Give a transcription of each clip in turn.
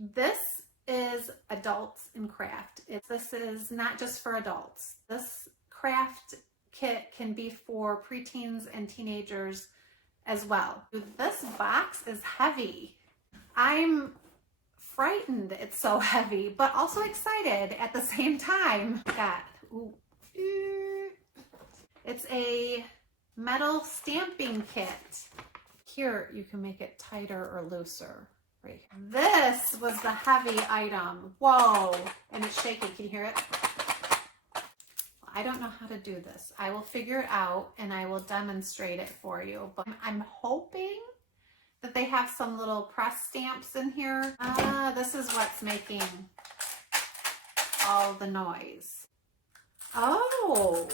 This is adults in craft. This is not just for adults. This craft kit can be for preteens and teenagers as well. This box is heavy. I'm frightened it's so heavy, but also excited at the same time. It's a metal stamping kit. Here you can make it tighter or looser. Right here. This was the heavy item. Whoa, and it's shaking. Can you hear it? I don't know how to do this. I will figure it out and I will demonstrate it for you. But I'm hoping that they have some little press stamps in here. This is what's making all the noise. Oh,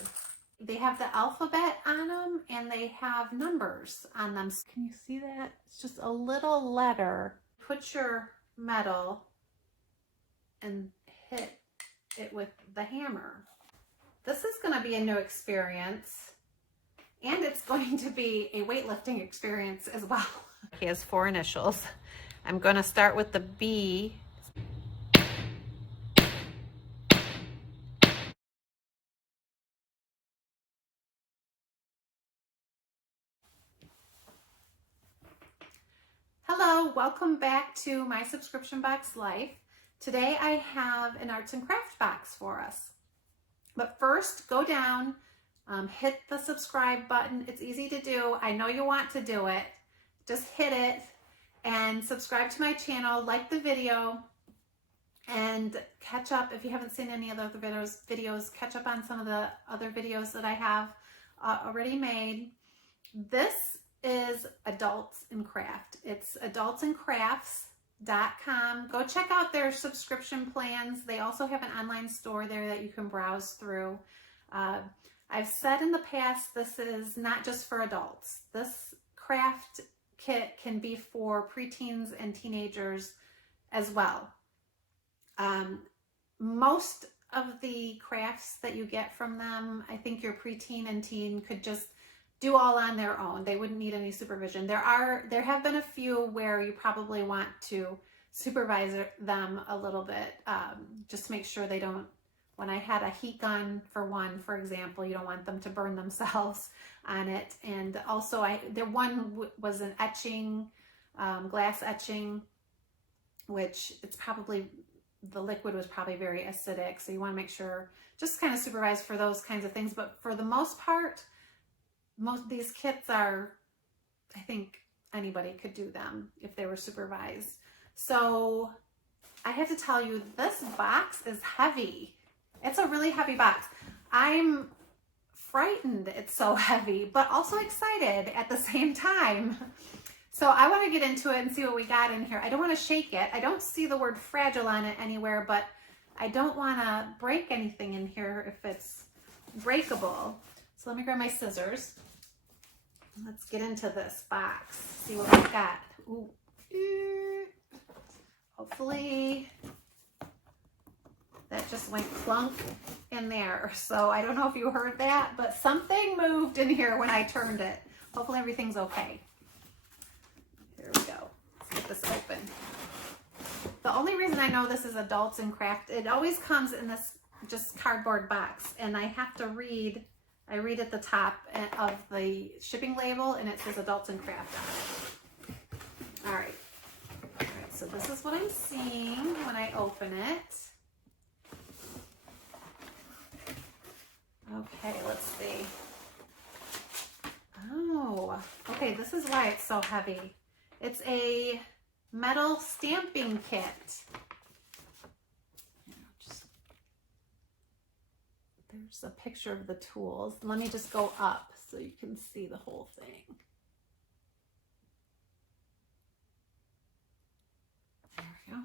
they have the alphabet on them and they have numbers on them. Can you see that? It's just a little letter. Put your metal and hit it with the hammer. This is going to be a new experience, and it's going to be a weightlifting experience as well. He has 4 initials. I'm going to start with the B. Hello, welcome back to my subscription box life. Today I have an arts and craft box for us. But first, go down, hit the subscribe button. It's easy to do. I know you want to do it. Just hit it and subscribe to my channel, like the video, and catch up. If you haven't seen any of the other videos, catch up on some of the other videos that I have already made. This is Adults in Craft. It's adultsandcrafts.com. Go check out their subscription plans. They also have an online store there that you can browse through. I've said in the past, this is not just for adults. This craft kit can be for preteens and teenagers as well. Most of the crafts that you get from them, I think your preteen and teen could just do all on their own. They wouldn't need any supervision. There have been a few where you probably want to supervise them a little bit, just to make sure they don't. When I had a heat gun for one, for example, you don't want them to burn themselves on it. And also, one was an etching, glass etching, which the liquid was probably very acidic. So you want to make sure, just kind of supervise for those kinds of things. But for the most part, most of these kits are, I think anybody could do them if they were supervised. So I have to tell you, this box is heavy. It's a really heavy box. I'm frightened it's so heavy, but also excited at the same time. So I want to get into it and see what we got in here. I don't want to shake it. I don't see the word fragile on it anywhere, but I don't want to break anything in here if it's breakable. So let me grab my scissors. Let's get into this box, see what we've got. Ooh. Hopefully that just went clunk in there. So I don't know if you heard that, but something moved in here when I turned it. Hopefully everything's okay. Here we go. Let's get this open. The only reason I know this is Adults in Craft, it always comes in this just cardboard box, and I have to read. I read at the top of the shipping label, and it says Adults in Craft on it. All right, so this is what I'm seeing when I open it. Okay, let's see. Oh, okay, this is why it's so heavy. It's a metal stamping kit. There's a picture of the tools. Let me just go up so you can see the whole thing. There we go.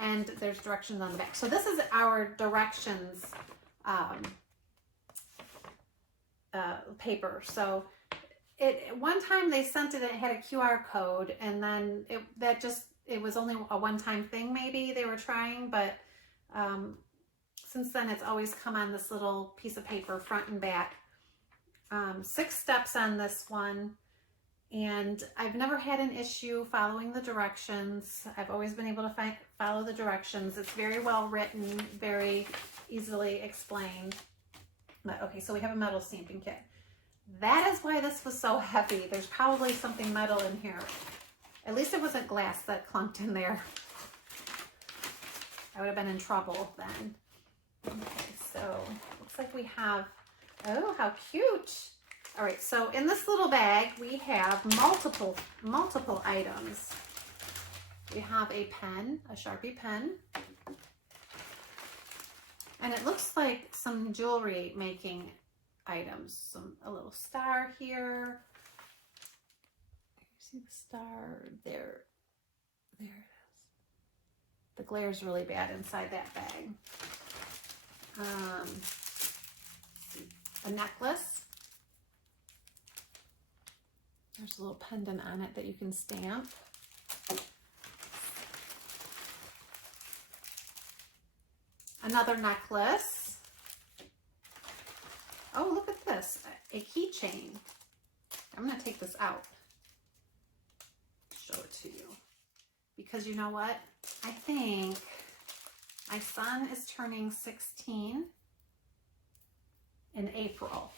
And there's directions on the back. So this is our directions paper. So one time they sent it, it had a QR code, and then it was only a one-time thing maybe they were trying, but since then it's always come on this little piece of paper, front and back. 6 steps on this one, And I've never had an issue following the directions. I've always been able to follow the directions. It's very well written, very easily explained. But, okay, so we have a metal stamping kit. That is why this was so heavy. There's probably something metal in here. At least it wasn't glass that clunked in there. I would have been in trouble then. Okay, so looks like we have, oh, how cute. All right, so in this little bag, we have multiple items. We have a pen, a Sharpie pen. And it looks like some jewelry making items. A little star here. See the star there. There it is. The glare's really bad inside that bag. A necklace. There's a little pendant on it that you can stamp. Another necklace. Oh, look at this, a keychain. I'm gonna take this out, show it to you. Because you know what? I think my son is turning 16 in April.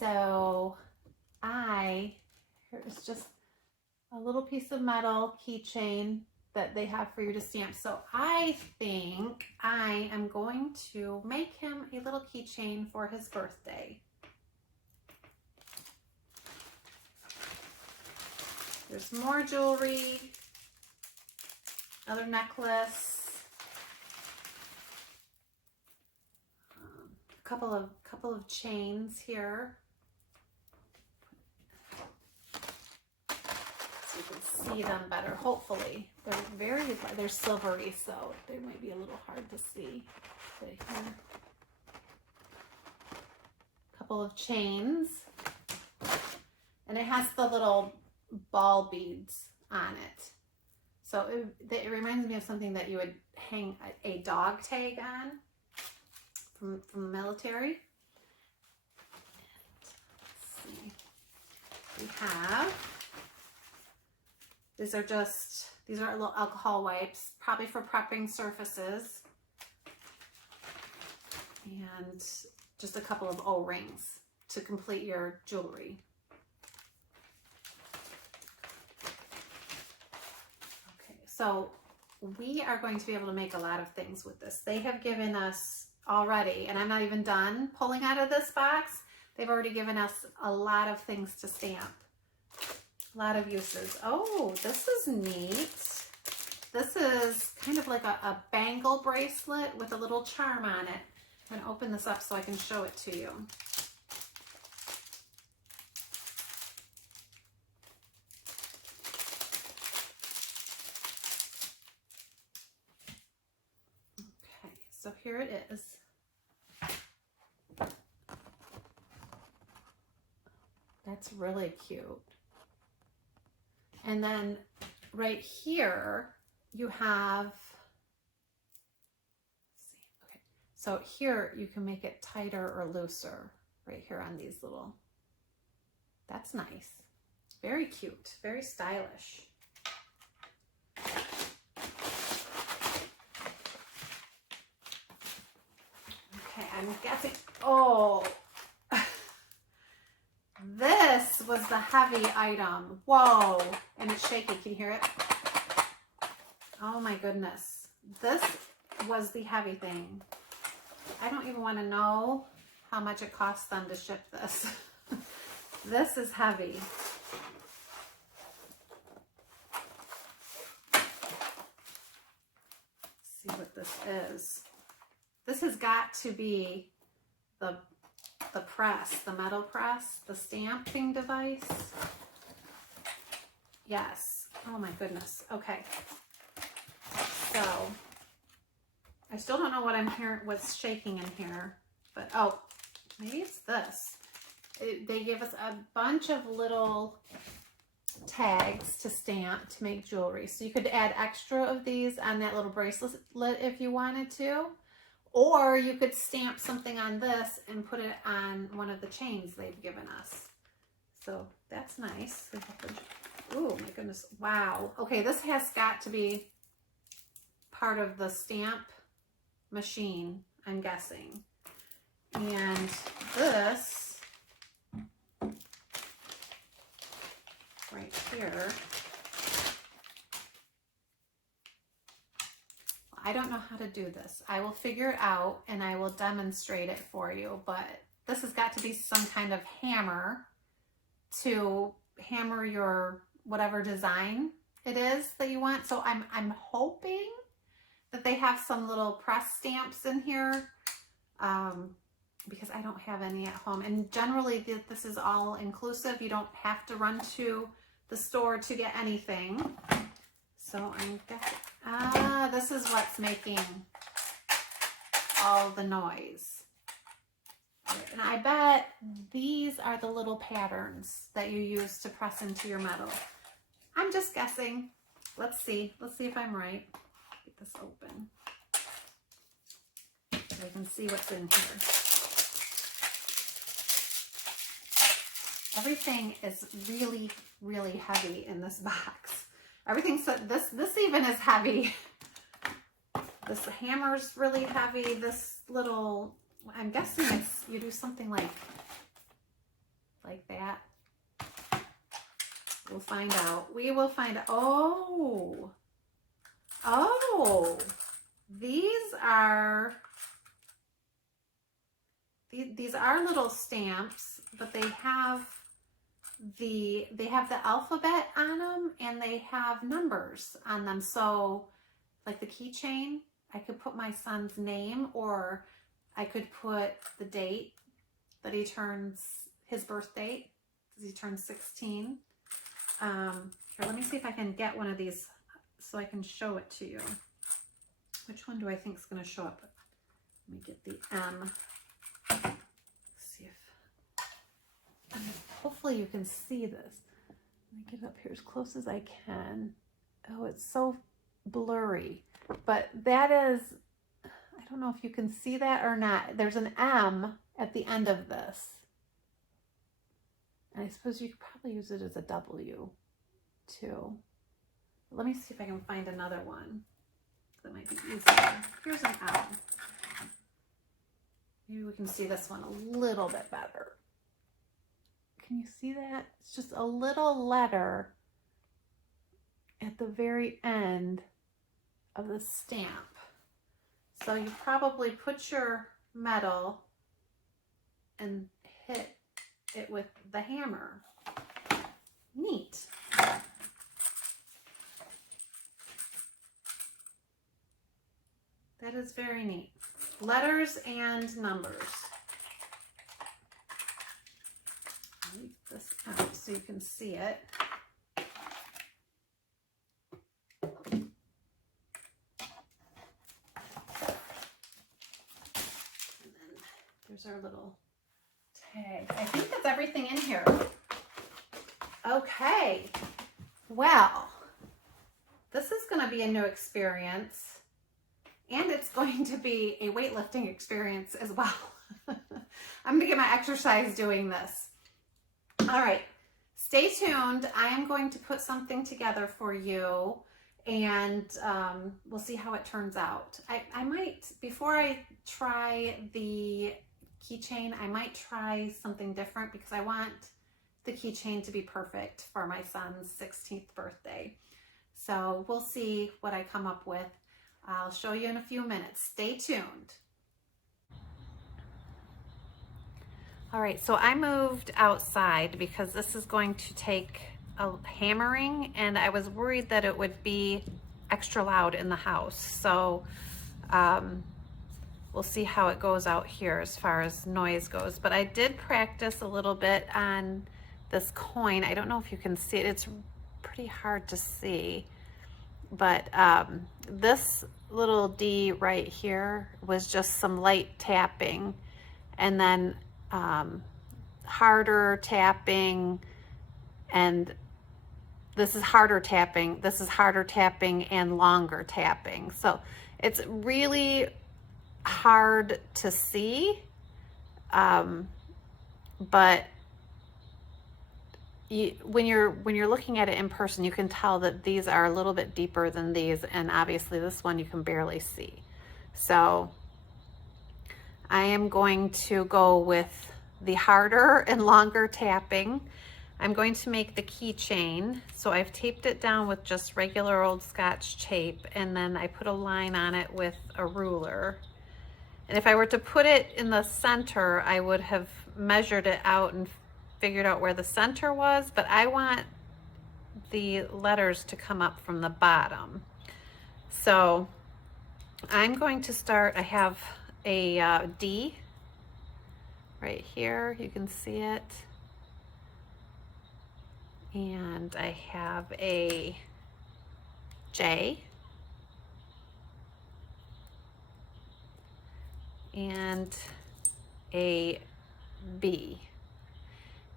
So here is just a little piece of metal keychain that they have for you to stamp. So I think I am going to make him a little keychain for his birthday. There's more jewelry, another necklace, a couple of chains here. So you can see them better, hopefully. They're silvery, so they might be a little hard to see. But here, a couple of chains. And it has the little ball beads on it. So it reminds me of something that you would hang a dog tag on from the military. Let's see. We have, these are little alcohol wipes, probably for prepping surfaces. And just a couple of O-rings to complete your jewelry. So we are going to be able to make a lot of things with this. They have given us already, and I'm not even done pulling out of this box, they've already given us a lot of things to stamp. A lot of uses. Oh, this is neat. This is kind of like a bangle bracelet with a little charm on it. I'm gonna open this up so I can show it to you. So here it is. That's really cute. And then right here you have, let's see, okay. So here you can make it tighter or looser right here on these little, that's nice. Very cute, very stylish. I'm guessing, oh, this was the heavy item. Whoa, and it's shaky, can you hear it? Oh my goodness, this was the heavy thing. I don't even want to know how much it costs them to ship this. This is heavy. Let's see what this is. This has got to be the press, the metal press, the stamping device. Yes. Oh my goodness. Okay. So I still don't know what I'm hearing, what's shaking in here, but oh, maybe it's this. They give us a bunch of little tags to stamp to make jewelry. So you could add extra of these on that little bracelet if you wanted to. Or you could stamp something on this and put it on one of the chains they've given us. So That's nice. Oh my goodness. Wow. Okay, this has got to be part of the stamp machine, I'm guessing. And this right here, I don't know how to do this. I will figure it out and I will demonstrate it for you, but this has got to be some kind of hammer to hammer your whatever design it is that you want. So I'm hoping that they have some little press stamps in here, because I don't have any at home. And generally this is all inclusive. You don't have to run to the store to get anything. So I'm guessing, this is what's making all the noise. And I bet these are the little patterns that you use to press into your metal. I'm just guessing. Let's see. Let's see if I'm right. Get this open so I can see what's in here. Everything is really, really heavy in this box. Everything, so this even is heavy. This hammer's really heavy. This little, I'm guessing it's, you do something like that. We'll find out. We will find out. Oh, these are little stamps, but they have the alphabet on them and they have numbers on them. So like the keychain, I could put my son's name, or I could put the date that he turns, his birth date, because he turns 16. Here, let me see if I can get one of these so I can show it to you. Which one do I think is going to show up? Let me get the M. See if, hopefully you can see this. Let me get up here as close as I can. Oh, it's so blurry. But that is, I don't know if you can see that or not. There's an M at the end of this. And I suppose you could probably use it as a W too. Let me see if I can find another one that might be easier. Here's an L. Maybe we can see this one a little bit better. Can you see that? It's just a little letter at the very end of the stamp. So you probably put your metal and hit it with the hammer. Neat. That is very neat. Letters and numbers. Leave this out so you can see it. And then there's our little tag. I think that's everything in here. Okay. Well, this is going to be a new experience. And it's going to be a weightlifting experience as well. I'm going to get my exercise doing this. All right, stay tuned. I am going to put something together for you, and we'll see how it turns out. I might, before I try the keychain, I might try something different because I want the keychain to be perfect for my son's 16th birthday. So we'll see what I come up with. I'll show you in a few minutes. Stay tuned. All right, so I moved outside because this is going to take a hammering, and I was worried that it would be extra loud in the house. So we'll see how it goes out here as far as noise goes. But I did practice a little bit on this coin. I don't know if you can see it. It's pretty hard to see. But this little D right here was just some light tapping, and then harder tapping, and this is harder tapping, this is harder tapping, and longer tapping. So it's really hard to see, but when you're looking at it in person, you can tell that these are a little bit deeper than these, and obviously this one you can barely see. So I am going to go with the harder and longer tapping. I'm going to make the keychain. So I've taped it down with just regular old Scotch tape, and then I put a line on it with a ruler. And if I were to put it in the center, I would have measured it out and figured out where the center was, but I want the letters to come up from the bottom. So I'm going to start, I have a D right here, you can see it. And I have a J and a B.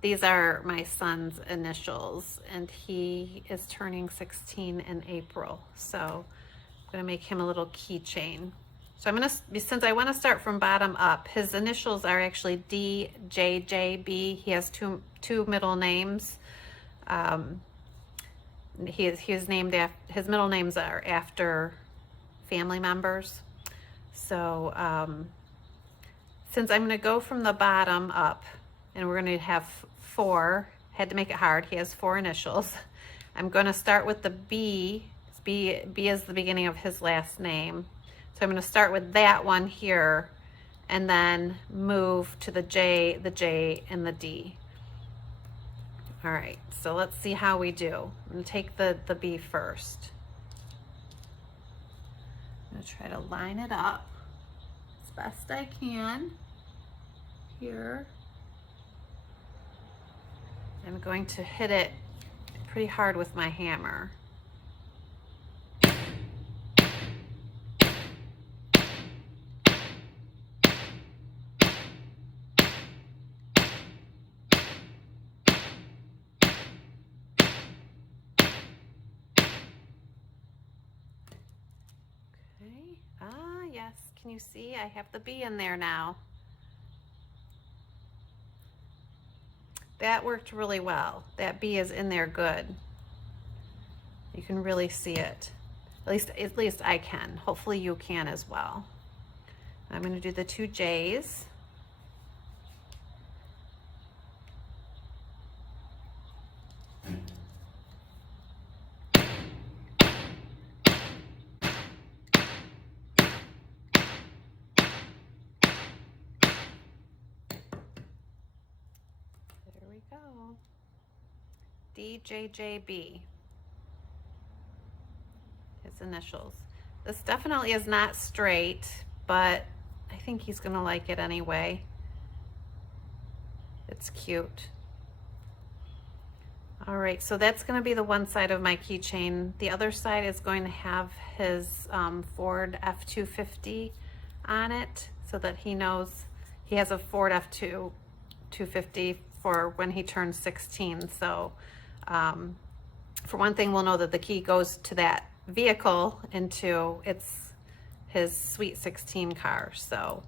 These are my son's initials, and he is turning 16 in April. So I'm gonna make him a little keychain. So I'm gonna, since I wanna start from bottom up, his initials are actually DJJB. He has two middle names. He is named after, his middle names are after family members. So since I'm going to go from the bottom up, and we're going to have 4, had to make it hard, he has 4 initials. I'm going to start with the B. B is the beginning of his last name. So I'm going to start with that one here, and then move to the J, and the D. All right, so let's see how we do. I'm gonna take the B first. I'm gonna try to line it up as best I can here. I'm going to hit it pretty hard with my hammer. Yes, can you see? I have the B in there now. That worked really well. That B is in there good. You can really see it. At least I can. Hopefully you can as well. I'm going to do the 2 J's. Go. DJJB, his initials. This definitely is not straight, but I think he's gonna like it anyway. It's cute. All right, so that's gonna be the one side of my keychain. The other side is going to have his Ford F-250 on it, so that he knows he has a Ford F-250 for when he turns 16. So for one thing, we'll know that the key goes to that vehicle into his sweet 16 car. So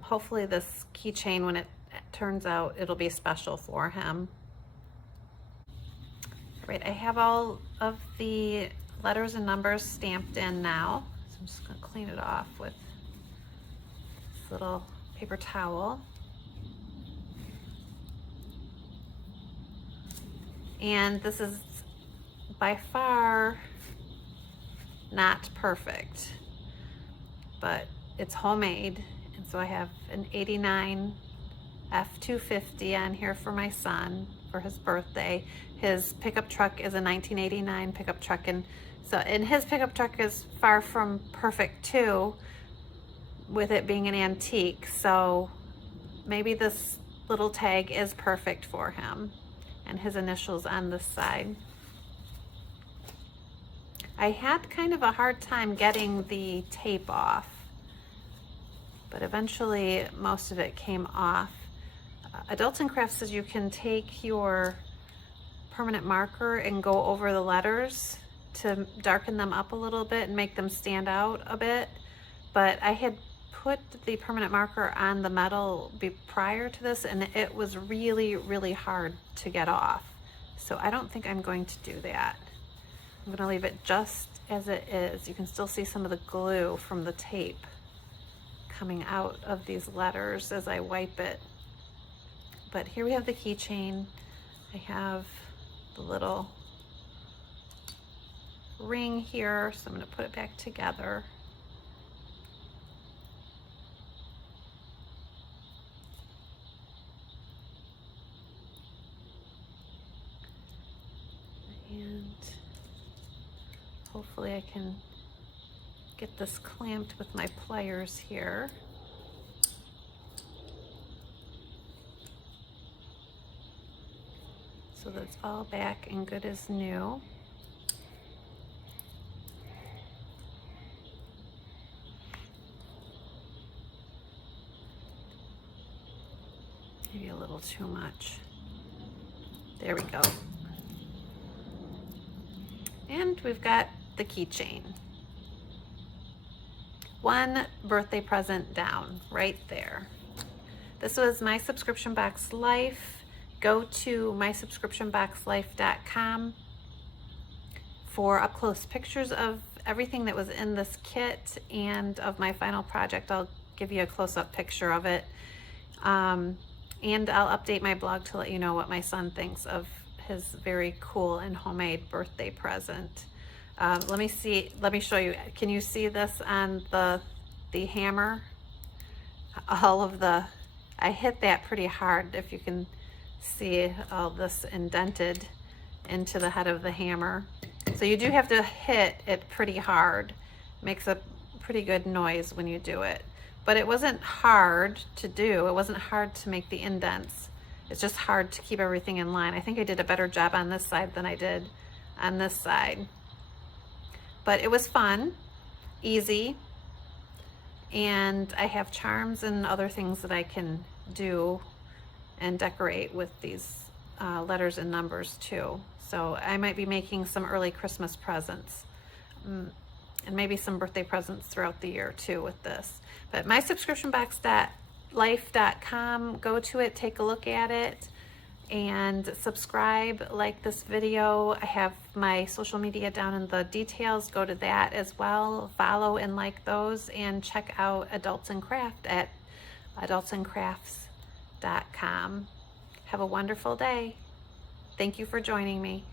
hopefully this keychain, when it turns out, it'll be special for him. All right, I have all of the letters and numbers stamped in now. So I'm just gonna clean it off with this little paper towel. And this is by far not perfect, but it's homemade. And so I have an 89 F-250 on here for my son for his birthday. His pickup truck is a 1989 pickup truck, and his pickup truck is far from perfect too, with it being an antique. So maybe this little tag is perfect for him, and his initials on this side. I had kind of a hard time getting the tape off, but eventually most of it came off. Adults and Crafts says you can take your permanent marker and go over the letters to darken them up a little bit and make them stand out a bit, but I had put the permanent marker on the metal prior to this, and it was really, really hard to get off. So I don't think I'm going to do that. I'm gonna leave it just as it is. You can still see some of the glue from the tape coming out of these letters as I wipe it. But here we have the keychain. I have the little ring here, so I'm gonna put it back together. And hopefully I can get this clamped with my pliers here. So that's all back and good as new. Maybe a little too much. There we go. And we've got the keychain. One birthday present down right there. This was My Subscription Box Life. Go to mysubscriptionboxlife.com for up close pictures of everything that was in this kit and of my final project. I'll give you a close-up picture of it. And I'll update my blog to let you know what my son thinks of his very cool and homemade birthday present. Let me show you. Can you see this on the hammer? I hit that pretty hard, if you can see all this indented into the head of the hammer. So you do have to hit it pretty hard. Makes a pretty good noise when you do it. But it wasn't hard to do. It wasn't hard to make the indents. It's just hard to keep everything in line. I think I did a better job on this side than I did on this side. But it was fun, easy, and I have charms and other things that I can do and decorate with these letters and numbers too. So I might be making some early Christmas presents and maybe some birthday presents throughout the year too with this. But mysubscriptionbox.life.com, go to it, take a look at it, and subscribe, like this video. I have my social media down in the details. Go to that as well. Follow and like those, and check out Adults and Craft at adultsandcrafts.com. Have a wonderful day. Thank you for joining me.